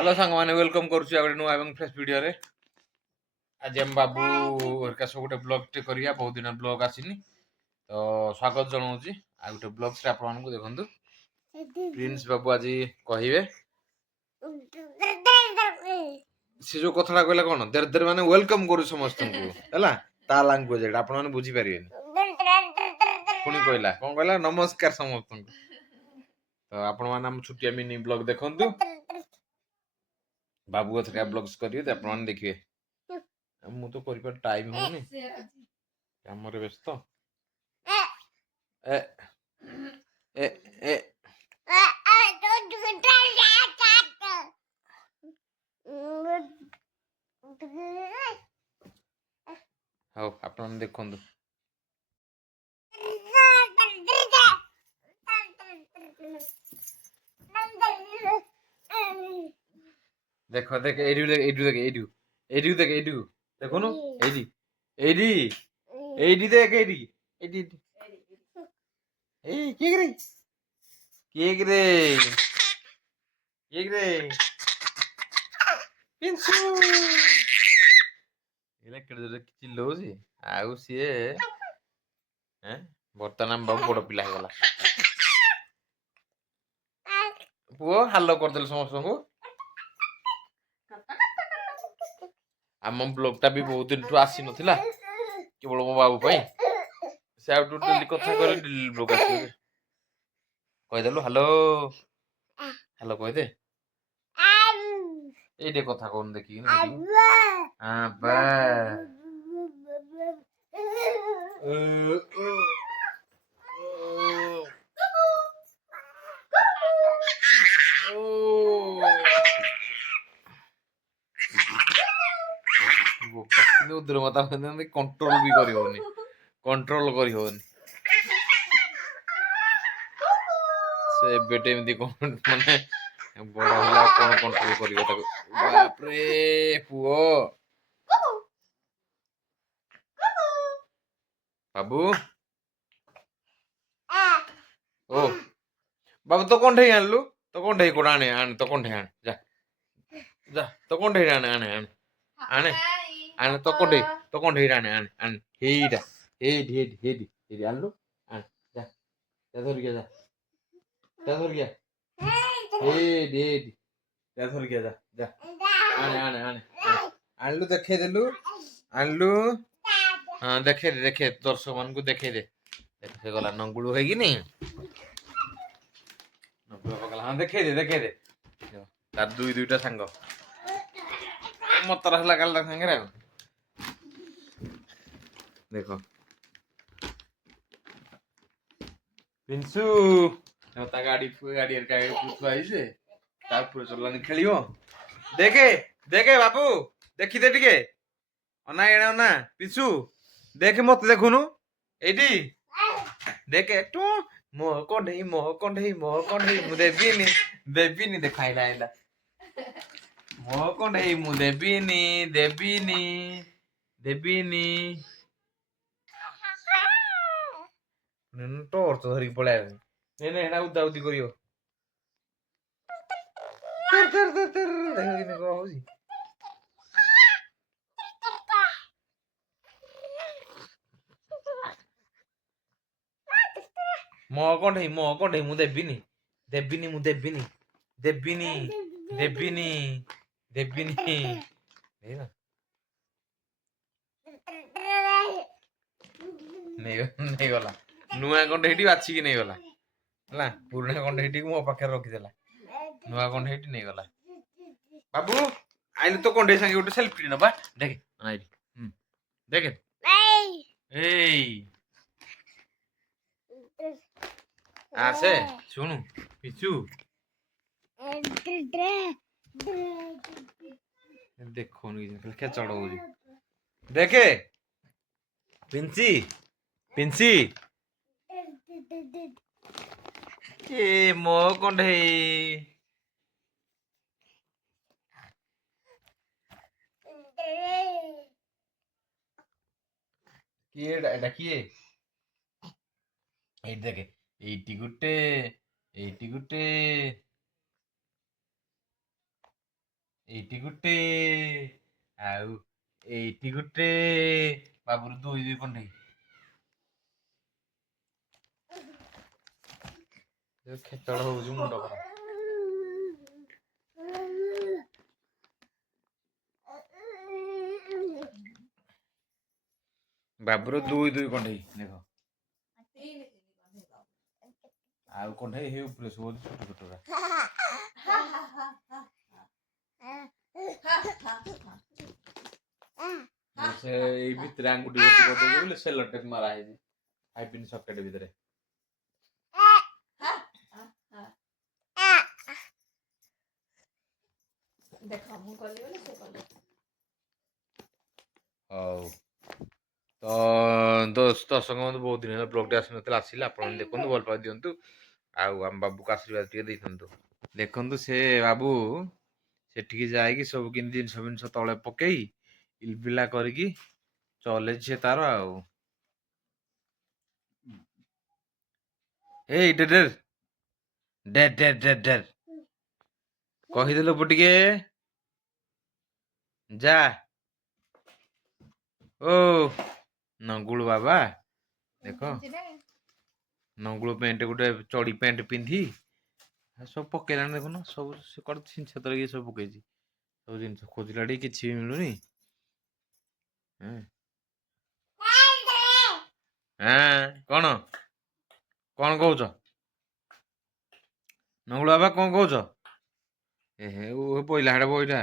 Hello सांग मैंने welcome करुछु आ नुआ एवं फ्रेश वीडियो रे। आज हम बाबू हरका सब गोटे ब्लॉग टे करिया बहुत दिन ब्लॉग आसीनी तो स्वागत जनाऊची आ गोटे ब्लॉग टे आपण मानकु देखंतु। प्रिंस बाबू आज कहिबे से जो कथाटा कहला कोन देर देर माने वेलकम करू समस्त को हैला ता लैंग्वेज एटा आपण माने बुझी परिबेनी पुनी कहला कोन कहला नमस्कार समस्त को तो आपण माने हम छुटिया मिनी ब्लॉग देखंतु बाबू एथका ब्लॉग्स करिवे त आपण माने देखिवे मु तो करि पर टाइम होनी काम रे व्यस्त ए ए ए हाउ आपण माने देखंतु देखो देख एडू देख एडू देख एडू एडू देख एडू देखो नु एडी एडी एडी देख एडी एडी ए के रे पिंसु एला केडे रे चिल्लोसी आउ सिए हैं वर्तमान बाबू बड़ पिला हे गला पुओ हालो कर देल समस्त को आम ब्लॉग टा भी बहुत दिन ठू आसी नथिला केवल मो बाबू पई से आउट डेली कथा करे डेली ब्लॉग आसी कह देलु हेलो हेलो कह दे ए दे कथा कोन देखि हां बा उधर मता कंट्रोल भी करी होनी कंट्रोल करी होनी से बेटे एमती कोन माने बड़ा होला कोन कंट्रोल करियो ताको बाप रे पुओ बाबू ओ बाबू तो कोन ठे आनलु तो कोन ठे कोडा आने तो कोन ठे आने जा जा तो कोन ठे आने आने आने आने तो कोन ठे आने आने आने हेडा हेड आनलु आने जा जा धर गया जा धर गया हेड जा धर गया जा आने आने आने आनलु देखे देलु आनलु हां देखे दर्शक मान को देखे दे से गला नंगुळु हेगी नी नंगुळु पकला हां देखे दे तार दुईटा संग मतरा हला कालटा संगे रे देखो पिंसु ता गाड़ी पुछवा आइसे ता पुरो चलानी खेलियो देखे देखे बाबू देखि दे टिके अना एना ना पिंसु देखे मत देखुनु एडी देखे तू मो कोंढई मु देबिनी देखाइला आइला मो कोंढई मु देबिनी टॉर्च धरी पळे ने ने हेना उदा उदी करियो तर देखि ने को होजी मो कोंढई मु देबिनी हेना नहीं गला नुआ कोंढईटी बाछि कि नहीं गला हला पुराना कोंढईटी मो पाखे रखि देला नुआ कोंढईटी नहीं गला बाबू आइले तो कोंढई संगे गोटे सेल्फी नबा देखे आइली देखे ए आसे सुनु पिचू देखो नहीं क्या चढ़ो देखे पिंसी ए मो कोंढई किए एटा किए एई देखे एइटी गुटे ଏଇଠି ଗୋଟେ ଆଉ ଏଇଠି ଗୋଟେ ବାବୁର ଦୁଇ ଦୁଇ କଣ୍ଢେଇ ଖେଚଡ଼ ହଉଛି ମୁଣ୍ଡ ଖରାପ। ବାବୁର ଦୁଇ ଦୁଇ କଣ୍ଢେଇ ଦେଖ ଆଉ କଣ୍ଢେଇ ହେଇ ଉପରେ ସବୁ ଛୋଟ ଛୋଟ ସେ ଏଇ ଭିତରେ ଆଙ୍ଗୁଠି ଭର୍ତ୍ତି କରିଦେଉଛି ବୋଲି ସେଲୋ ଟେପ୍ ମାରା ହେଇଛି 5 ପିନ୍ ସକେଟ ଭିତରେ। ହଉ ତ ଦର୍ଶକ ବନ୍ଧୁ ବହୁତ ଦିନ ହେଲା ବ୍ଲଗଟି ଆସିନଥିଲା, ଆସିଲେ ଆପଣ ଦେଖନ୍ତୁ, ଭଲ ପାଇ ଦିଅନ୍ତୁ ଆଉ ଆମ ବାବୁକୁ ଆଶୀର୍ବାଦ ଟିକେ ଦେଇଥାନ୍ତୁ। ଦେଖନ୍ତୁ ସେ ବାବୁ ସେଠିକି ଯାଇକି ସବୁ କେମିତି ଜିନିଷ ଫିନିଷ ତଳେ ପକେଇ ଇଲବିଲା କରିକି ଚଲେଇଛି ସେ ତାର ଆଉ। ଏଇ ଡେର ଡେର ଡେର ଡେର ଡେର କହିଦେଲୁ ଟିକେ ଯା ଓ ନଙ୍ଗୁଳୁ ବାବା ଦେଖ ନଙ୍ଗୁଳ ପ୍ୟାଣ୍ଟ ଗୋଟେ ଚଡ଼ି ପ୍ୟାଣ୍ଟ ପିନ୍ଧି ସବୁ ପକେଇଲାଣି ଦେଖୁନ, ସବୁ ସେ କୁଆଡେ ଛିଞ୍ଚ ତରକି ସବୁ ପକେଇଛି, ସବୁ ଜିନିଷ ଖୋଜିଲା ଟିକେ କିଛି ବି ମିଳୁନି। କଣ କଣ କହୁଛ ନଙ୍ଗୁଳ ବାବା, କଣ କହୁଛ? ଏ ପଇଲା ହାଡେ ବଇଲା